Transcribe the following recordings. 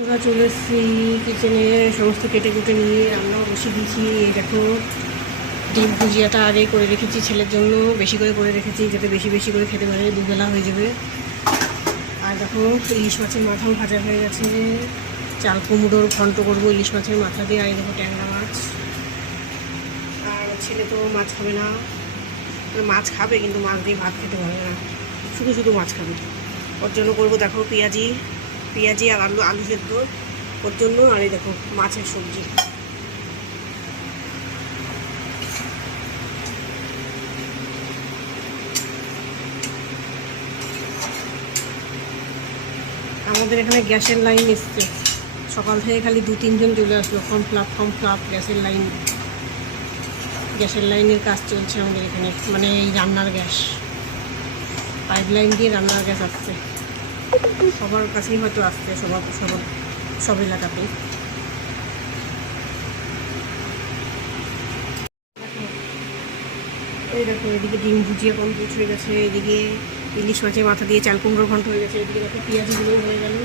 আমরা চলে এসেছি কিচেনে, সমস্ত কেটে কুটে নিয়ে রান্না বসিয়ে দিয়েছি। এই দেখো ডিম ভুজিয়াটা আগে করে রেখেছি ছেলের জন্য, বেশি করে রেখেছি যাতে বেশি বেশি করে খেতে পারে, দুবেলা হয়ে যাবে। আর দেখো ইলিশ মাছের মাথাও ভাজা হয়ে গেছে, চাল কুমড়োর ঘন্ট করবো ইলিশ মাছের মাথা দিয়ে। আর এই দেখো ট্যাংরা মাছ। আর ছেলে তো মাছ খাবে না, মাছ খাবে কিন্তু মাছ দিয়ে ভাত খেতে পারবে না, শুধু শুধু মাছ খাবে। ওর জন্য করবো দেখো পেঁয়াজি আর আলু সেদ্ধ ওর জন্য। আর এই দেখো মাছের সবজি। আমাদের এখানে গ্যাসের লাইন এসছে, সকাল থেকে খালি 2-3 জন চলে আসলো। ফর্ম ফিল আপ গ্যাসের লাইনের কাজ চলছে আমাদের এখানে, মানে এই রান্নার গ্যাস, পাইপ লাইন দিয়ে রান্নার গ্যাস আসছে। সবার কাছেই হয়তো আসছে, সব এলাকাতেই। এই দেখো এদিকে ডিম ভুজিয়া কমপ্লিট হয়ে গেছে, এদিকে ইলিশ মাছের মাথা দিয়ে চাল কুমড়োর ঘন্ট হয়ে গেছে, এদিকে দেখো পেঁয়াজিগুলোও হয়ে গেছে,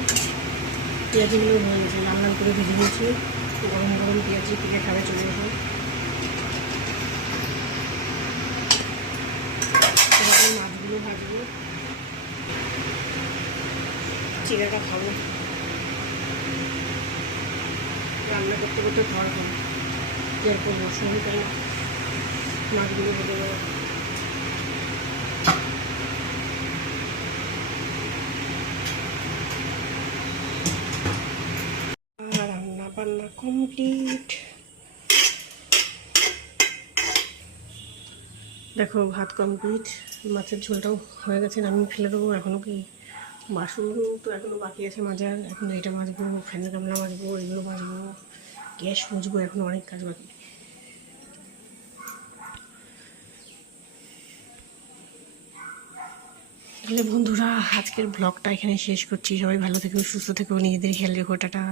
লাল লাল করে ভেজে নিয়েছি। গরম গরম পেঁয়াজি থেকে খাবে চলে যাবো। মাছগুলো ভাজবো, চিড়াটা খাবো, রান্না করতে করতে খাওয়ার খাবো। এরপর মশলা তাই মাছগুলো ভেজে দেবো। রান্না বান্না কমপ্লিট। দেখো ভাত কমপ্লিট, মাছের ঝোলটাও হয়ে গেছে, নামিয়ে ফেলে দেবো। এখনও কি বাসন তো এখনও বাকি আছে মাজার, এখন এটা মাজবো, ফ্যানের গামলা মাজবো, এগুলো মাজবো, গ্যাস মুছবো, এখনও অনেক কাজ বাকি। তাহলে বন্ধুরা আজকের ব্লগটা এখানে শেষ করছি। সবাই ভালো থেকো, সুস্থ থেকো, নিজেদের খেয়াল রেখো, টাটা।